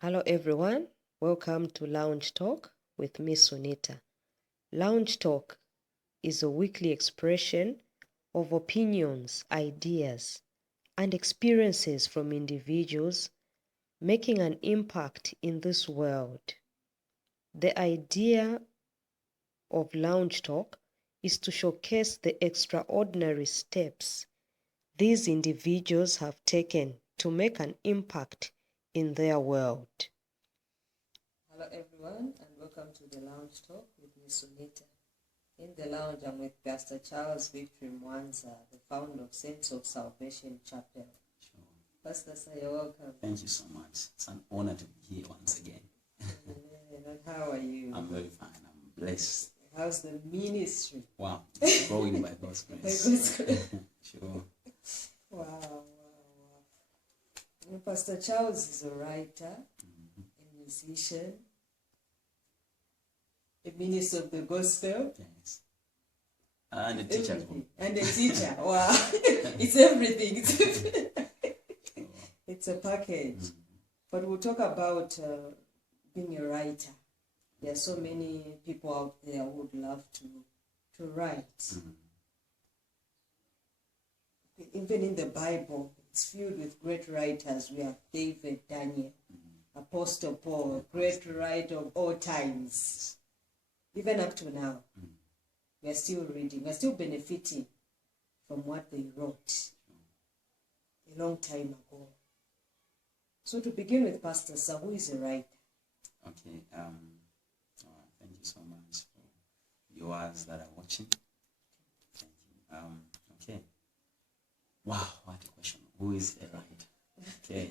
Hello everyone, welcome to Lounge Talk with Miss Sunita. Lounge Talk is a weekly expression of opinions, ideas, and experiences from individuals making an impact in this world. The idea of Lounge Talk is to showcase the extraordinary steps these individuals have taken to make an impact in their world. Hello everyone and welcome to the Lounge Talk with Miss Sunita. In the lounge I'm with Pastor Charles Victory Mwanza, the founder of Saints of Salvation Chapel. Sure. Pastor, sir, you're welcome. Thank you so much. It's an honor to be here once again. And how are you? I'm very fine. I'm blessed. How's the ministry? Wow. It's growing by God's grace. By God's grace. Sure. Wow. Pastor Charles is a writer, a musician, a minister of the gospel. Yes. And a teacher as well. And a teacher. Wow. It's everything. Sure. It's a package. But we'll talk about being a writer. There are so many people out there who would love to write. Even in the Bible, it's filled with great writers. We have David, Daniel, Apostle Paul, great writer of all times. Even up to now, we are still reading, we are still benefiting from what they wrote a long time ago. So to begin with, Pastor Sir, who is a writer? Okay. Thank you so much for viewers that are watching. Thank you. Okay. Wow, what a question. Who is a writer? Okay.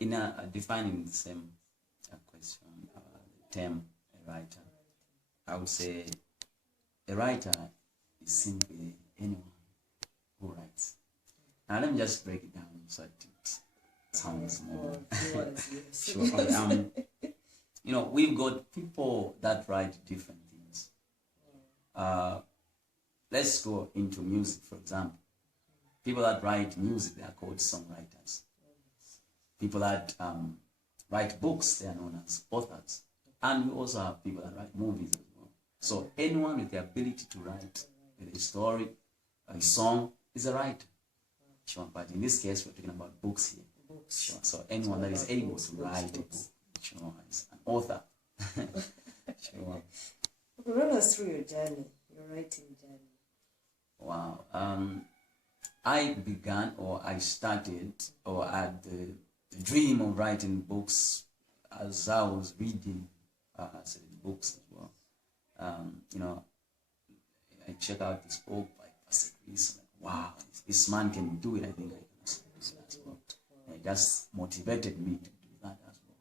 In defining the same question, the term a writer, I would say a writer is simply anyone who writes. Now let me just break it down so it sounds more sure. We've got people that write different things. Let's go into music, for example. People that write music, they are called songwriters. People that write books, they are known as authors. And we also have people that write movies as well. So anyone with the ability to write a story, a song, is a writer. Sure. But in this case, we're talking about books here. Sure. So anyone that is able to write a book, sure, is an author. Sure. Run us through your journey, your writing journey. Wow. I started, or had the dream of writing books as I was reading books as well. I check out this book by Pastor Chris. Wow, this man can do it. I think I can also do that as well. And it just motivated me to do that as well.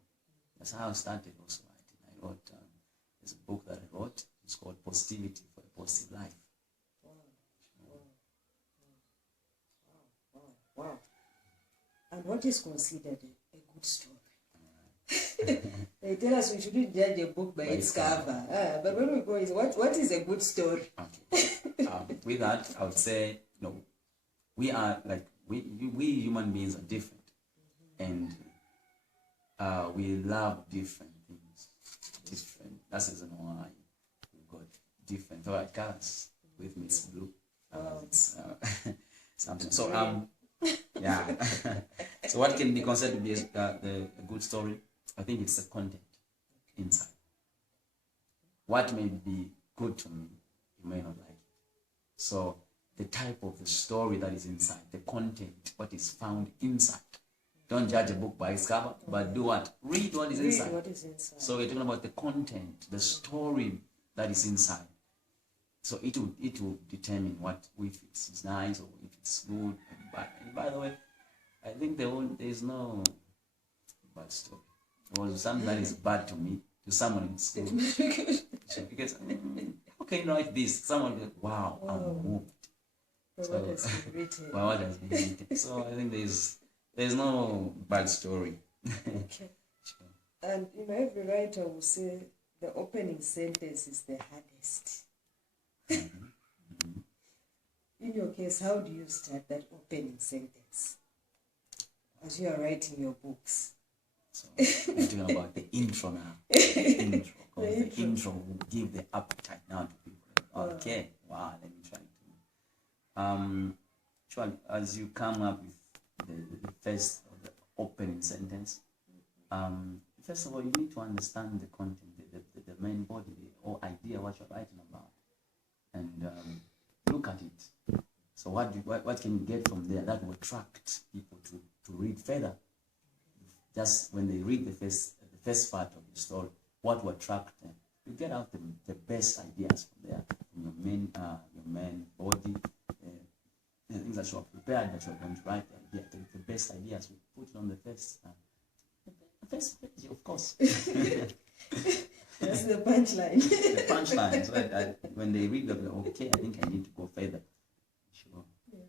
That's how I started also writing. I wrote, there's a book that I wrote. It's called Positivity for a Positive Life. Wow. And what is considered a good story? They tell us we shouldn't judge a book by its cover. But when we go, what is a good story? Okay. With that, I would say, we are we human beings are different, and we love different things. Different. That's the reason why we've got different favorite colors. With me, it's blue. It's something. So yeah. So what can be considered to be a good story? I think it's the content inside. What may be good to me, you may not like it. So the type of the story that is inside, the content, what is found inside. Don't judge a book by its cover, but do what? Read what is inside. What is inside. So we're talking about the content, the story that is inside. So it will determine if it's nice or if it's good and bad. And by the way, I think there is no bad story. Or something that is bad to me, to someone it's good. Because how can you write this? Someone will be like, wow, I'm moved. What has been written? Well, what has been written? So I think there's no bad story. Okay. Sure. And every writer will say the opening sentence is the hardest. In your case, how do you start that opening sentence as you are writing your books? So we're talking about the intro now. The intro, because the intro will give the appetite now to people. Okay, wow, let me try to. Actually, as you come up with the first or the opening sentence, first of all, you need to understand the content, the main body, the whole idea, what you're writing about, and look at it. So what can you get from there that will attract people to read further? Just when they read the first part of the story, what will attract them? You get out the best ideas from there, from your main body, the things that you are prepared that you are going to write. The best ideas, we put it on the first page, of course. That's the punchline. The punchline. So that when they read them, okay, I think I need to go further. Sure. Yeah,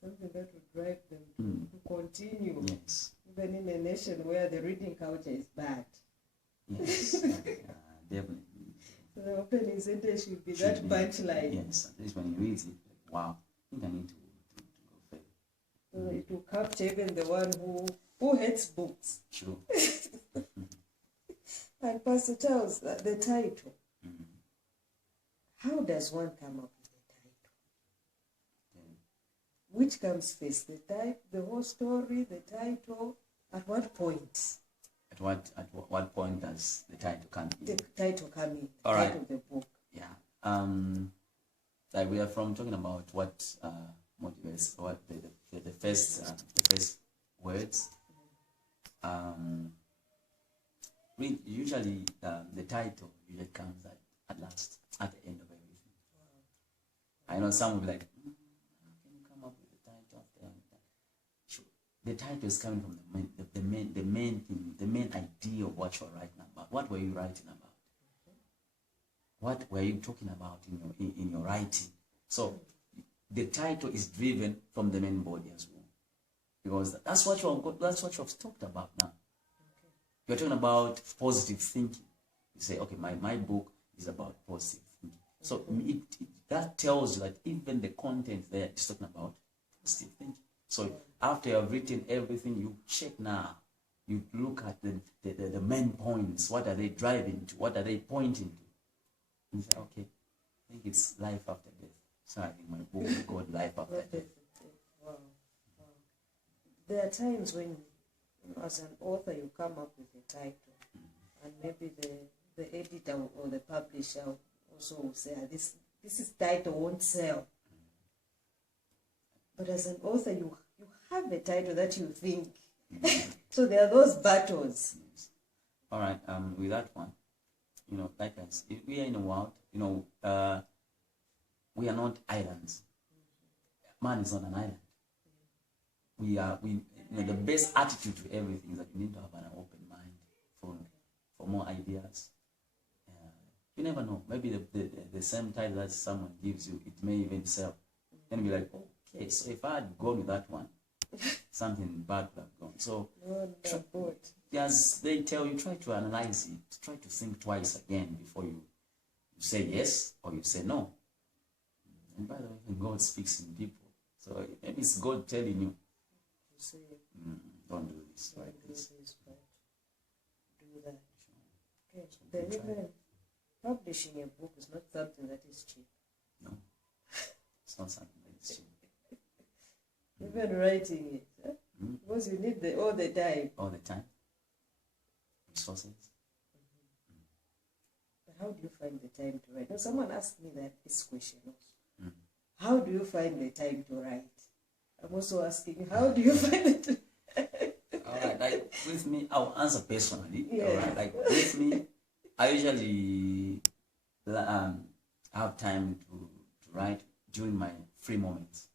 something that would drive them to continue. Yes. Even in a nation where the reading culture is bad. Yes. Definitely. So the opening sentence should be that punchline. Yes. At least when he reads it, wow, I think I need to go further. So it will capture even the one who hates books. Sure. And Pastor Charles, the title. How does one come up with the title? Which comes first, the whole story, the title? At what point? At what point does the title come in? The title come in. All right. Title of the book. Yeah. Like we are from talking about what motivates, what the first words. Usually the title usually comes at last, at the end of everything. I know some will be like, how can you come up with the title after that? Sure. The title is coming from the main thing, the main idea of what you're writing about. What were you writing about? What were you talking about in your writing? So the title is driven from the main body as well, because that's what you've talked about now. You're talking about positive thinking. You say, okay, my book is about positive thinking. So that tells you that even the content there is talking about positive thinking. So after you have written everything, you check now. You look at the main points. What are they driving to? What are they pointing to? And you say, okay, I think it's life after death. So I think my book is called Life After Death. Wow. There are times when, as an author, you come up with a title, and maybe the editor or the publisher also will say, this title won't sell. But as an author, you have a title that you think. So there are those battles. Yes. All right. With that one, like us, if we are in a world, we are not islands. Man is not an island. The best attitude to everything is that you need to have an open mind for more ideas. You never know. Maybe the same title that someone gives you, it may even sell. Then be like, okay, so if I had gone with that one, something bad would have gone. So, as they tell you, try to analyze it. Try to think twice again before you say yes or you say no. And by the way, God speaks in people. So maybe it's God telling you, don't do this, right? Do that. Okay. Then even publishing a book is not something that is cheap. No, it's not something that is cheap. Even writing it, because you need all the time. All the time. Resources. But how do you find the time to write? Now, someone asked me this question also. How do you find the time to write? I'm also asking, how do you find it? All right, like with me, I'll answer personally. Yeah. All right, like with me, I usually have time to write during my free moments.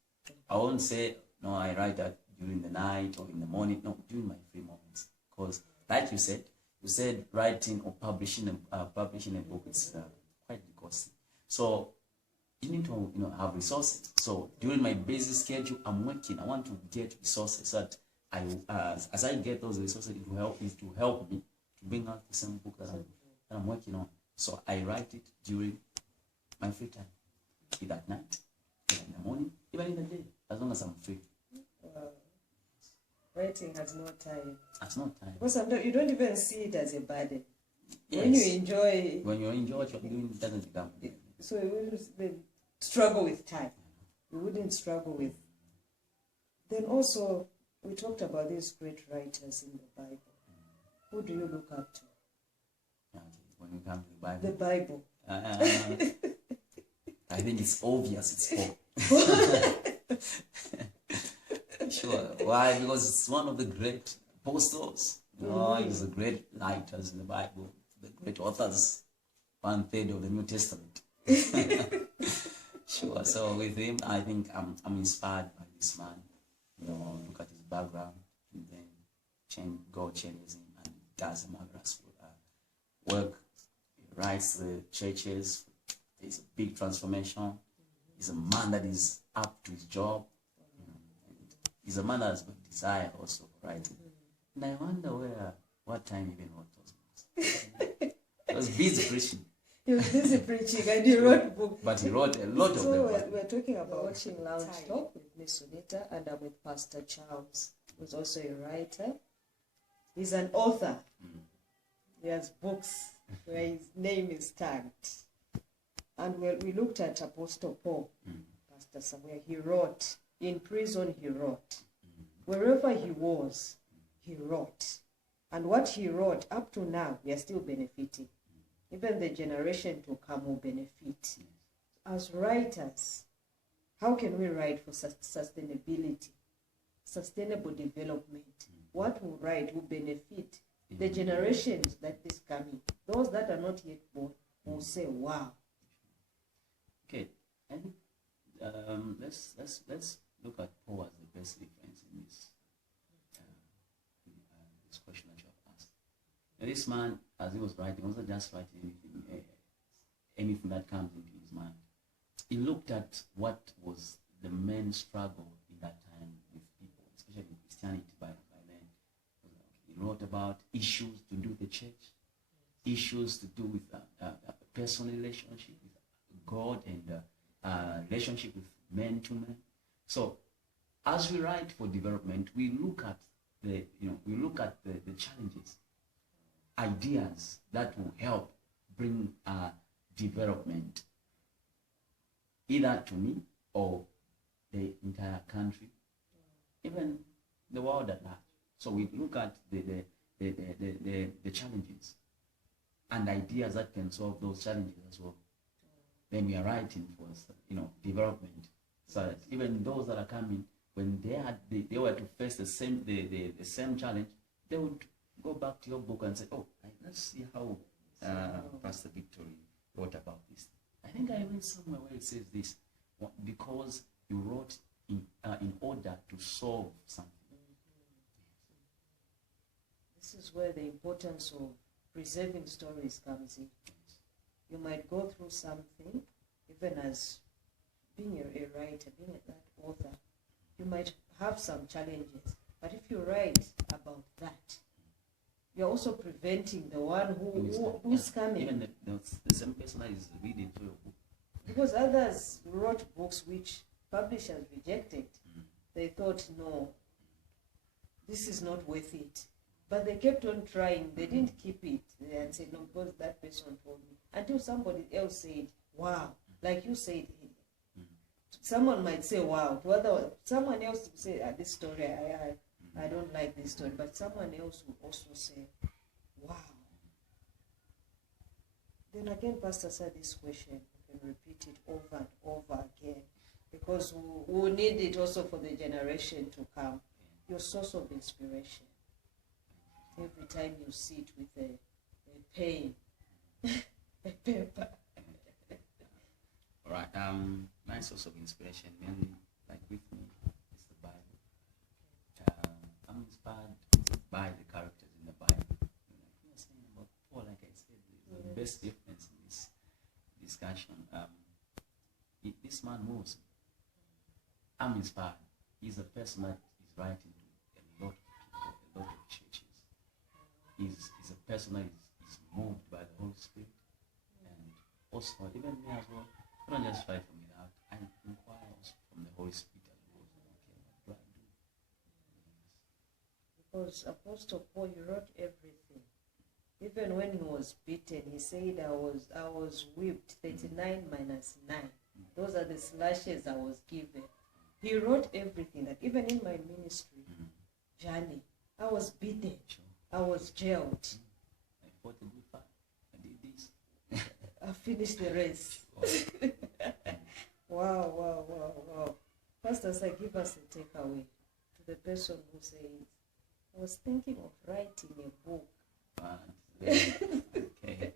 I won't say, no, I write that during the night or in the morning. No, during my free moments. Because, like you said writing or publishing a book is quite costly. So you need to have resources. So during my busy schedule, I'm working. I want to get resources so that as I get those resources, it will help me to bring out the same book that I'm working on. So I write it during my free time, either at night, either in the morning, even in the day, as long as I'm free. Writing has no time. That's not time. Because sometimes you don't even see it as a burden. Yes. When you enjoy, what you're doing, it doesn't become. so you wouldn't struggle with time. You wouldn't struggle with. Then also, we talked about these great writers in the Bible. Who do you look up to? When we come to the Bible. The Bible. I think it's obvious it's Paul. Sure. Why? Because it's one of the great apostles. He's the great writers in the Bible, the great authors, 1/3 of the New Testament. Sure. So with him, I think I'm inspired by this man. Look at his background, and then God changes him and does a marvelous work. He writes the churches. There's a big transformation. He's a man that is up to his job. He's a man that has got desire also for writing. And I wonder what time he even wrote those books. He was busy preaching. He was busy preaching and he wrote books. But he wrote a lot of them. We're talking about watching Lounge Talk with Miss Sunita, and I'm with Pastor Charles, who's also a writer. He's an author. He has books where his name is tagged. And we looked at Apostle Paul, Pastor Samuel. He wrote. In prison, he wrote. Wherever he was, he wrote. And what he wrote, up to now, we are still benefiting. Even the generation to come will benefit. As writers, how can we write for sustainability, sustainable development? What will write will benefit the generations that is coming. Those that are not yet born will say, wow. Okay, and let's look at Paul as the best reference in this question that you have asked. Now, this man, as he was writing, wasn't just writing anything that comes into his mind. He looked at what was the main struggle in that time with people, especially in Christianity by then. He wrote about issues to do with the church, issues to do with personal relationship with God, and relationship with men to men. So, as we write for development, we look at the challenges, ideas that will help bring development, either to me or the entire country, even the world at large. So we look at the challenges and ideas that can solve those challenges as well. Then we are writing for development, so that even those that are coming, when they were to face the same challenge, they would go back to your book and say, oh, let's see how Pastor Victory wrote about this. I think I read somewhere where it says this, because you wrote in order to solve something. This is where the importance of preserving stories comes in. You might go through something, even as being a writer, being that author, you might have some challenges. But if you write about that, you're also preventing the one who's coming. Even the same person that is reading through your book. Because others wrote books which publishers rejected. They thought, no, this is not worth it. But they kept on trying. They didn't keep it. They said, no, because that person told me. Until somebody else said, wow, like you said. Someone might say, wow. Someone else will say, this story, I don't like this story. But someone else will also say, wow. Then again, Pastor said this question. You can repeat it over and over again. Because we need it also for the generation to come. Your source of inspiration. Every time you sit with a pen, a paper. All right. My source of inspiration, mainly, like with me, is the Bible. I'm inspired by the characters in the Bible. You were saying about Paul, like I said, the best difference in this discussion. This man moves me. I'm inspired. He's a person that is writing to a lot of people, a lot of churches. He's a person that is moved by the Holy Spirit, and also even me as well. I don't just write from it out. I inquire also from the Holy Spirit as well. Okay, what do I do? Because Apostle Paul, he wrote everything. Even when he was beaten, he said, I was whipped, 39 minus 9. Those are the slashes I was given. He wrote everything, that even in my ministry journey, I was beaten. Sure. I was jailed. I fought a good fight. I did this. I finished the race. Wow. Pastor, sir, give us a takeaway to the person who says, I was thinking of writing a book. Okay.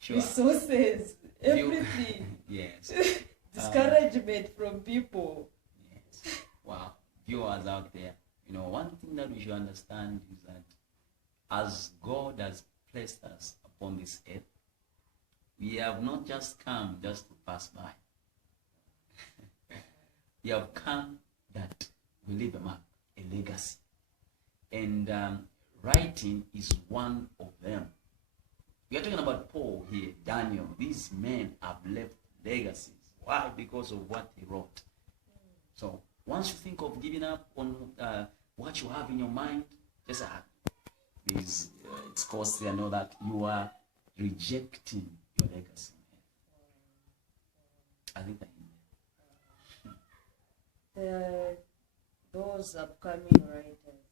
Sure. Resources, everything. Yes. Discouragement from people. Yes. Wow. Viewers out there, one thing that we should understand is that as God has placed us upon this earth, we have not just come just to pass by. We have come that we leave a mark, a legacy. And writing is one of them. We are talking about Paul here, Daniel. These men have left legacies. Why? Because of what they wrote. So once you think of giving up on what you have in your mind, just please, it's costly. I know that you are rejecting your legacy. I think that those upcoming writers,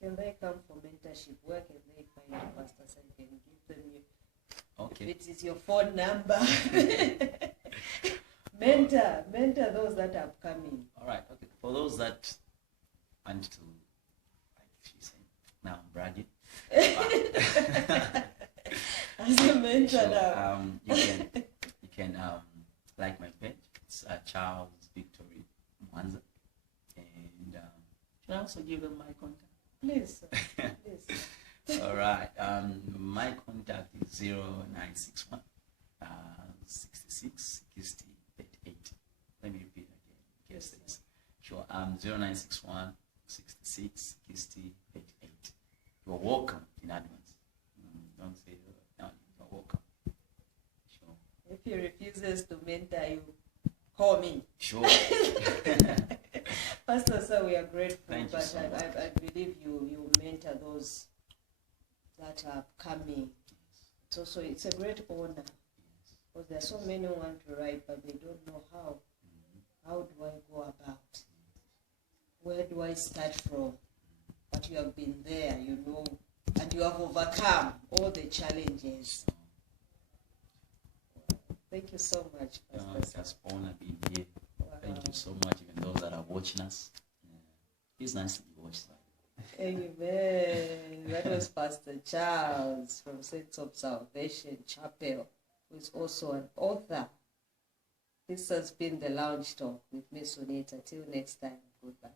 can they come for mentorship? Where can they find you, Pastor? So you can give them okay. If it is your phone number. mentor those that are upcoming. All right. Okay. For those that want to, like she said, now I'm bragging. As a mentor so, now. you can like my page. It's Charles Victory Mwanza, and should I also give them my contact? Please, sir. Please. All right. My contact is 0961 66 60 38. Let me repeat again. Yes, it's sure. 0961 66 60 38. You're welcome in advance. Don't say no. You're welcome. Sure. If he refuses to mentor you, call me. Sure. Pastor, sir, we are grateful. Thank you but so much. I believe you mentor those that are coming. So it's a great honor. Because there are so many who want to write, but they don't know how. How do I go about? Where do I start from? But you have been there, and you have overcome all the challenges. Thank you so much, Pastor. It's an honor being here. Wow. Thank you so much, even those that are watching us. It's nice to be watched. Amen. That was Pastor Charles from Saints of Salvation Chapel, who is also an author. This has been the Lounge Talk with Miss Sonita. Till next time, goodbye.